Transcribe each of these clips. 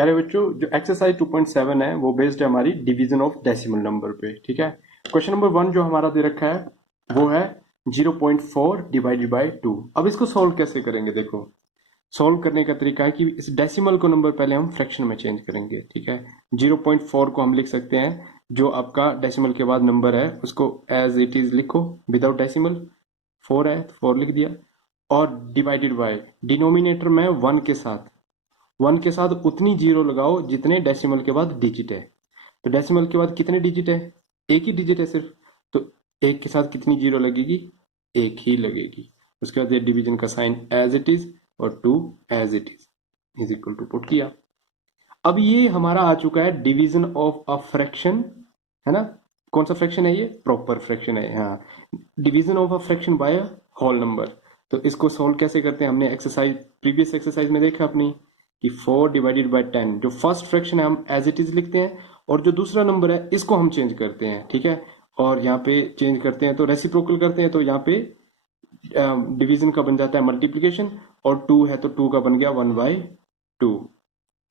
प्यारे बच्चों, जो एक्सरसाइज 2.7 है वो बेस्ड है हमारी डिवीजन ऑफ डेसिमल नंबर पे। ठीक है, क्वेश्चन नंबर 1 जो हमारा दे रखा है वो है 0.4 डिवाइडेड बाय 2। अब इसको सॉल्व कैसे करेंगे? देखो, सॉल्व करने का तरीका है कि इस डेसिमल को नंबर पहले हम फ्रैक्शन में चेंज करेंगे। ठीक है, 0.4 को हम लिख सकते हैं, जो आपका डेसिमल के बाद नंबर है उसको एज इट इज लिखो विदाउट डेसिमल। 4 है तो 4 लिख दिया, और डिवाइडेड बाय डिनोमिनेटर में 1 के साथ उतनी जीरो लगाओ जितने डेसिमल के बाद डिजिट है। तो डेसिमल के बाद कितने डिजिट है? एक ही डिजिट है सिर्फ, तो एक के साथ कितनी जीरो लगेगी? एक ही लगेगी। उसके बाद ये डिवीजन का साइन एज इट इज और 2 as it is equal to put किया। अब ये हमारा आ चुका है डिवीजन ऑफ अ फ्रैक्शन, है ना? कौन सा फ्रैक्शन है ये? प्रॉपर फ्रैक्शन है। हाँ, division of a fraction by a whole number. तो इसको सॉल्व कैसे करते हैं? हमने एक्सरसाइज, प्रीवियस एक्सरसाइज में देखा अपनी कि 4 डिवाइडेड बाय 10, जो फर्स्ट फ्रैक्शन है हम एज इट इज लिखते हैं, और जो दूसरा नंबर है इसको हम चेंज करते हैं। ठीक है, और यहाँ पे चेंज करते हैं तो रेसिप्रोकल करते हैं, तो यहाँ पे डिवीजन का बन जाता है मल्टीप्लीकेशन, और 2 है तो 2 का बन गया 1/2।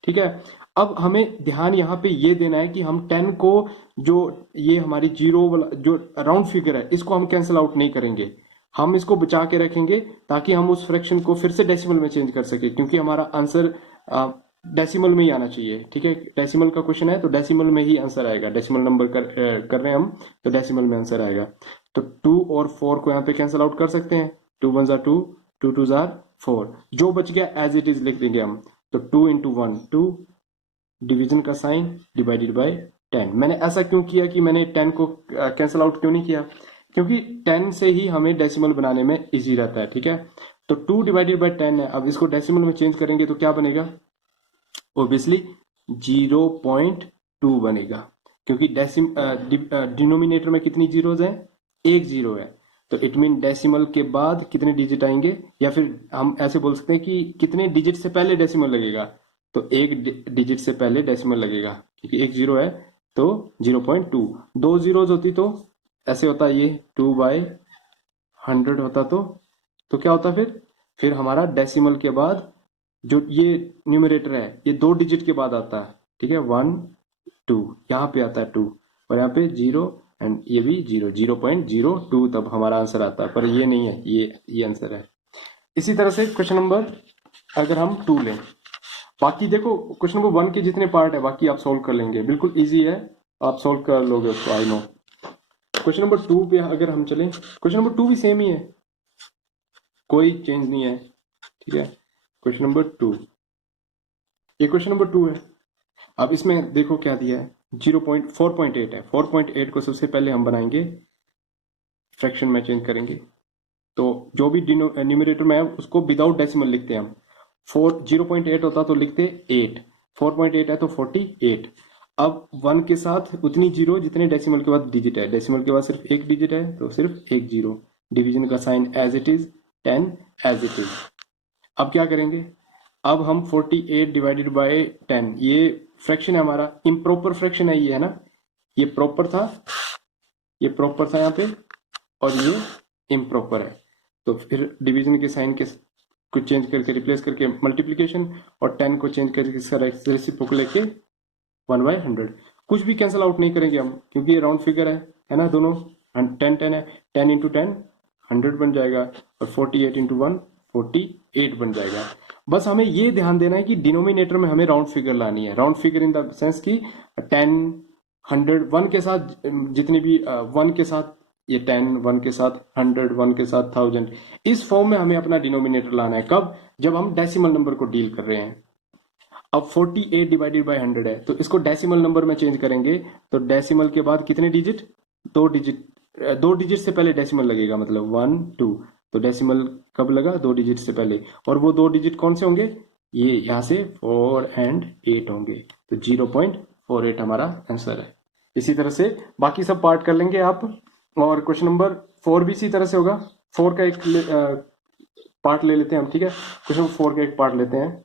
ठीक है, अब हमें ध्यान यहाँ पे ये देना है कि हम 10 को, जो ये हमारी जीरो वाला जो राउंड फिगर है, इसको हम कैंसिल आउट नहीं करेंगे, हम इसको बचा के रखेंगे ताकि हम उस फ्रैक्शन को फिर से डेसिमल में चेंज कर सके, क्योंकि हमारा आंसर डेसिमल में ही आना चाहिए। ठीक है, डेसिमल का क्वेश्चन है तो डेसिमल में ही आंसर आएगा। डेसिमल नंबर कर रहे हैं हम, तो डेसिमल में आंसर आएगा। तो 2 और 4 को यहाँ पे कैंसिल आउट कर सकते हैं। 2 1 2, 2 2 4, जो बच गया एज इट इज लिख देंगे हम। तो 2 इंटू 1 2, डिवीजन का साइन डिवाइडेड बाय 10। मैंने ऐसा क्यों किया कि मैंने 10 को कैंसिल आउट क्यों नहीं किया? क्योंकि 10 से ही हमें डेसिमल बनाने में इजी रहता है। ठीक है, तो 2 डिवाइडेड बाय 10 है। अब इसको डेसिमल में चेंज करेंगे तो क्या बनेगा? ऑब्वियसली 0.2 बनेगा, क्योंकि डिनोमिनेटर में कितनी जीरोज हैं? एक जीरो है। तो इट मीन डेसिमल के बाद कितने डिजिट आएंगे, या फिर हम ऐसे बोल सकते हैं कि कितने डिजिट से पहले डेसिमल लगेगा। तो एक डिजिट से पहले डेसिमल लगेगा, क्योंकि एक जीरो है तो 0.2। दो जीरोज होती तो ऐसे होता, ये 2/100 होता, तो क्या होता फिर हमारा डेसिमल के बाद जो ये न्यूमरेटर है ये 2 डिजिट के बाद आता है। ठीक है, 1 2, यहाँ पे आता है 2, और यहाँ पे 0, एंड ये भी 0, 0.02, तब हमारा आंसर आता है। पर ये नहीं है, ये आंसर है। इसी तरह से क्वेश्चन नंबर अगर हम 2 लें, बाकी देखो क्वेश्चन नंबर 1 के जितने पार्ट है बाकी आप सोल्व कर लेंगे, बिल्कुल इजी है, आप सोल्व कर लोगे उसको, आई नो। क्वेश्चन नंबर 2 पे अगर हम चलें, क्वेश्चन नंबर 2 भी सेम ही है, कोई चेंज नहीं है। ठीक है, क्वेश्चन नंबर 2, ये क्वेश्चन नंबर 2 है। अब इसमें देखो क्या दिया है, 4.8 है। 4.8 को सबसे पहले हम बनाएंगे, फ्रैक्शन में चेंज करेंगे। तो जो भी न्यूमरेटर में है उसको विदाउट डेसिमल लिखते हैं हम। 0.8 होता तो लिखते 8, 4.8 है तो 48। अब 1 के साथ उतनी जीरो जितने डेसिमल के बाद डिजिट है। डेसिमल के बाद सिर्फ एक डिजिट है तो सिर्फ एक जीरो। डिवीजन का sign as it is, 10 as it is. अब क्या करेंगे? अब हम 48 डिवाइडेड बाय 10, ये फ्रैक्शन है हमारा, इम्प्रॉपर फ्रैक्शन है ये, है ना? ये प्रॉपर था, ये प्रॉपर था यहाँ पे, और ये इम्प्रॉपर है। तो फिर डिवीजन के साइन के को चेंज करके रिप्लेस करके मल्टीप्लीकेशन, और 10 को चेंज करके इसका रेसिप्रोकल लेके 1/100। कुछ भी कैंसिल आउट नहीं करेंगे हम, क्योंकि ये राउंड फिगर है ना? दोनों 10 10 है, 10 इंटू 10 100 बन जाएगा, और 48 इंटू 1 48 बन जाएगा। बस हमें ये ध्यान देना है कि डिनोमिनेटर में हमें राउंड फिगर लानी है। Round figure in the sense की 10 100 1 के साथ, जितनी भी 1 के साथ ये 10, 1 के साथ 100, 1 के साथ 1000, इस फॉर्म में हमें अपना डिनोमिनेटर लाना है। कब? जब हम डेसिमल नंबर को डील कर रहे हैं। अब 48 डिवाइडेड बाय 100 है, तो इसको डेसिमल नंबर में चेंज करेंगे। तो डेसिमल के बाद कितने डिजिट? 2 डिजिट, 2 डिजिट से पहले डेसिमल लगेगा, मतलब 1 2। तो डेसिमल कब लगा? 2 डिजिट से पहले। और वो 2 डिजिट कौन से होंगे? ये यहाँ से 4 और 8 होंगे। तो 0.48 हमारा आंसर है। इसी तरह से बाकी सब पार्ट कर लेंगे आप। और क्वेश्चन नंबर 4 भी इसी तरह से होगा। 4 का एक पार्ट ले लेते हैं हम। ठीक है, क्वेश्चन नंबर 4 का एक पार्ट लेते हैं।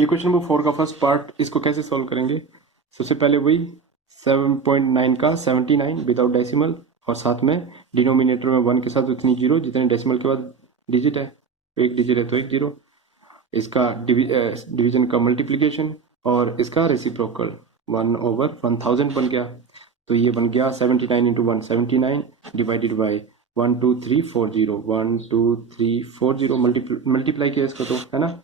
ये क्वेश्चन नंबर 4 का फर्स्ट पार्ट, इसको कैसे सॉल्व करेंगे? सबसे पहले वही 7.9 का 79 विदाउट डेसिमल, और साथ में डिनोमिनेटर में 1 के साथ उतनी जीरो जितने डेसिमल के बाद डिजिट है। एक डिजिट है तो एक जीरो। इसका डिवीजन का मल्टीप्लीकेशन, और इसका रेसिप्रोकल 1/1000 बन गया। तो ये बन गया 79 इंटू 1 79 डिवाइडेड बाई 12340 12340 मल्टीप्लाई किया इसको तो, है ना।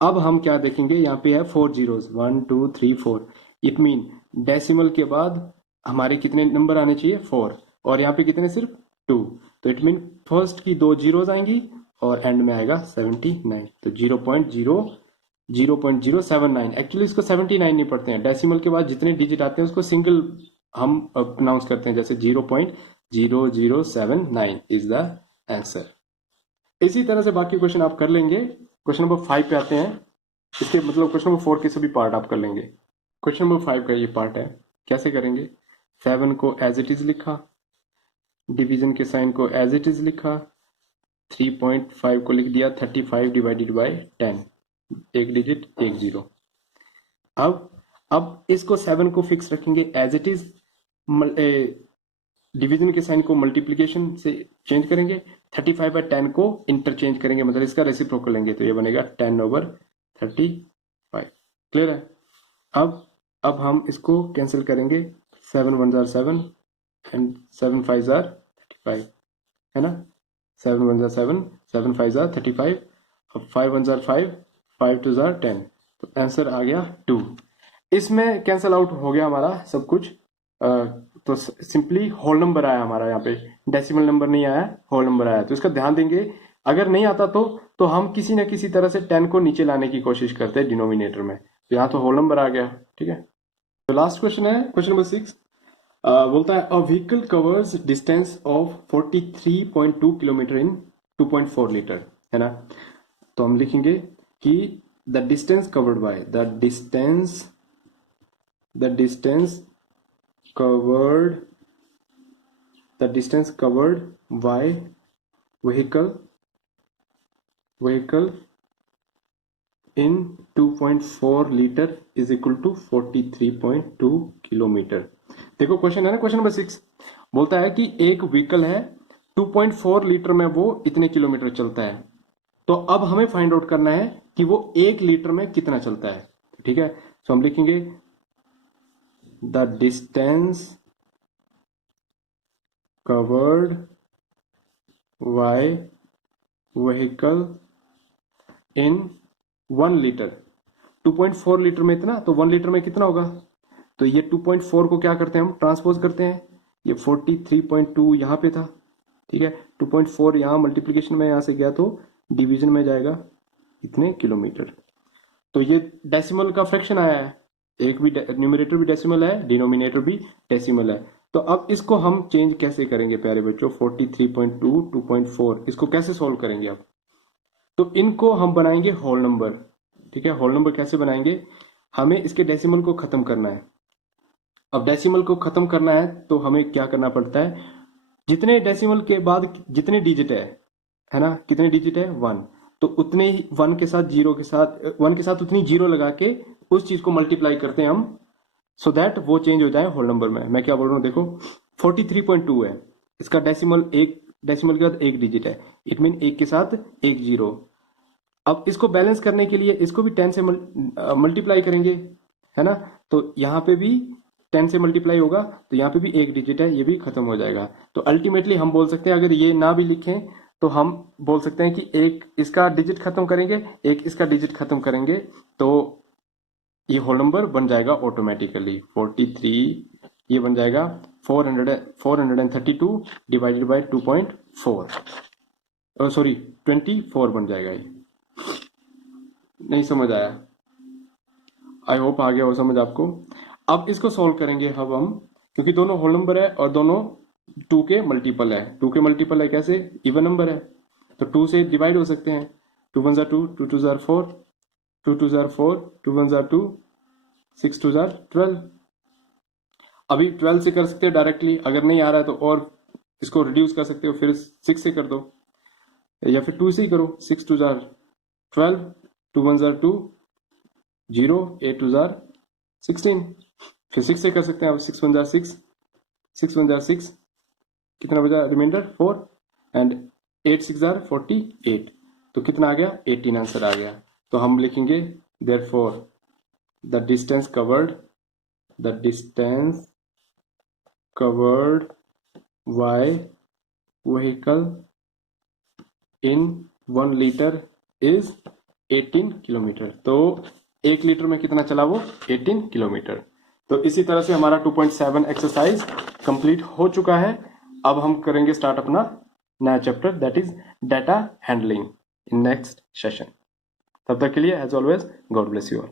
अब हम क्या देखेंगे, यहाँ पे है 4 जीरोस 1 2 3 4। इट मीन डेसिमल के बाद हमारे कितने नंबर आने चाहिए 4, और यहाँ पे कितने सिर्फ 2। तो इट मीन फर्स्ट की 2 जीरोस आएंगी और एंड में आएगा 79। तो 0.079। एक्चुअली इसको 79 नहीं पढ़ते हैं, डेसिमल के बाद जितने डिजिट आते हैं उसको सिंगल हम प्रोनाउंस करते हैं, जैसे 0.0079 इज द आंसर। इसी तरह से बाकी क्वेश्चन आप कर लेंगे। क्वेश्चन नंबर 5 पे आते हैं। इसके मतलब क्वेश्चन नंबर 4 के सभी पार्ट आप कर लेंगे। क्वेश्चन नंबर 5 का ये पार्ट है, कैसे करेंगे। 7 को एज इट इज लिखा, डिवीजन के साइन को एज इट इज लिखा, 3.5 को लिख दिया 35 डिवाइडेड बाय 10, एक डिजिट एक जीरो। अब इसको 7 को फिक्स रखेंगे एज इट इज, डिवीजन के साइन को मल्टीप्लीकेशन से चेंज करेंगे, 35/10 को इंटरचेंज करेंगे, मतलब इसका रेसिप्रोकल लेंगे, तो ये बनेगा 10/35। क्लियर है। अब हम इसको कैंसिल करेंगे, 7 1 जार 7 एंड 7 5 जार 35, है ना। 7 1 जार 7 7 5 जार 35, अब 5 1 जार 5 5 2 जार 10, तो आंसर आ गया 2। इसमें कैंसिल आउट हो गया हमारा सब कुछ। तो सिंपली होल नंबर आया हमारा, यहाँ पे डेसिमल नंबर नहीं आया, होल नंबर आया। तो इसका ध्यान देंगे, अगर नहीं आता तो हम किसी न किसी तरह से 10 को नीचे लाने की कोशिश करते हैं डिनोमिनेटर में। तो यहाँ तो होल नंबर आ गया, ठीक है। तो लास्ट क्वेश्चन है क्वेश्चन नंबर 6। बोलता है a vehicle covers distance of 43.2 kilometre in 2.4 litre, है ना। तो हम लिखेंगे कि the distance covered by the distance covered by vehicle in 2.4 litre is equal to 43.2 kilometre. देखो क्वेश्चन है ना, क्वेश्चन नंबर 6 बोलता है कि एक व्हीकल है 2.4 लीटर में वो इतने किलोमीटर चलता है। तो अब हमें फाइंड आउट करना है कि वो 1 लीटर में कितना चलता है, ठीक है। तो हम लिखेंगे the distance covered bye vehicle in 1 litre. 2.4 litre में इतना, तो 1 लीटर में कितना होगा। तो ये 2.4 को क्या करते हैं, हम ट्रांसपोज करते हैं। ये 43.2 यहाँ पे था, ठीक है। 2.4 यहाँ मल्टीप्लीकेशन में यहाँ से गया तो डिवीजन में जाएगा इतने किलोमीटर। तो ये डेसिमल का फ्रैक्शन आया है, एक भी न्यूमरेटर भी डेसिमल है, डिनोमिनेटर भी डेसिमल है। तो अब इसको हम चेंज कैसे करेंगे प्यारे बच्चों, 43.2 2.4 इसको कैसे सोल्व करेंगे अब। तो इनको हम बनाएंगे होल नंबर, ठीक है। होल नंबर कैसे बनाएंगे, हमें इसके डेसिमल को खत्म करना है। अब डेसिमल को खत्म करना है तो हमें क्या करना पड़ता है, जितने डेसिमल के बाद जितने डिजिट है ना, कितने डिजिट है 1, तो उतने ही 1 के साथ 0 के साथ 1 के साथ उतनी 0 लगा के उस चीज को मल्टीप्लाई करते हैं हम, सो दैट वो चेंज हो जाए होल नंबर में। मैं क्या बोल रहा हूँ देखो, 43.2 है, इसका डेसिमल एक डेसिमल के बाद एक डिजिट है, इट मीन एक के साथ एक 0। अब इसको बैलेंस करने के लिए इसको भी 10 से मल्टीप्लाई करेंगे, है ना। तो यहाँ पे भी 10 से मल्टीप्लाई होगा, तो यहाँ पे भी एक डिजिट है, ये भी खत्म हो जाएगा। तो अल्टीमेटली हम बोल सकते हैं, अगर ये ना भी लिखें तो हम बोल सकते हैं कि एक इसका डिजिट खत्म करेंगे, एक इसका डिजिट खत्म करेंगे, तो ये होल नंबर बन जाएगा ऑटोमेटिकली 43, ये बन जाएगा 432 डिवाइडेड बाई 2.4, सॉरी 24 बन जाएगा। ये नहीं समझ आया, आई होप आ गया हो समझ आपको। अब इसको सॉल्व करेंगे अब हम, क्योंकि दोनों होल नंबर है और दोनों 2 के मल्टीपल है। 2 के मल्टीपल है कैसे, इवन नंबर है तो 2 से डिवाइड हो सकते हैं। 2 1 jar 2, 2 2 jar 4, 2 2 jar 4, 2 1 jar 2, 6 2 jar 12। अभी 12 से कर सकते हैं डायरेक्टली, अगर नहीं आ रहा है तो और इसको रिड्यूस कर सकते हो, फिर 6 से कर दो, या फिर 2 से ही करो। 6 2 जार 12, 2 1 जार 2 0, 8 2 जार 16, फिर 6 से कर सकते हैं आप। 6 1 जार 6, 6 1 जार 6, कितना बचा रिमाइंडर 4, एंड 8 6 जार 48, तो कितना आ गया 18 आंसर आ गया। तो हम लिखेंगे therefore the distance covered bye vehicle in 1 litre is 18 kilometre. तो 1 लीटर में कितना चला वो? 18 किलोमीटर। तो इसी तरह से हमारा 2.7 एक्सरसाइज कंप्लीट हो चुका है। अब हम करेंगे स्टार्ट अपना नया chapter, that is data handling, in next session. तब तक के लिए as always God bless you all.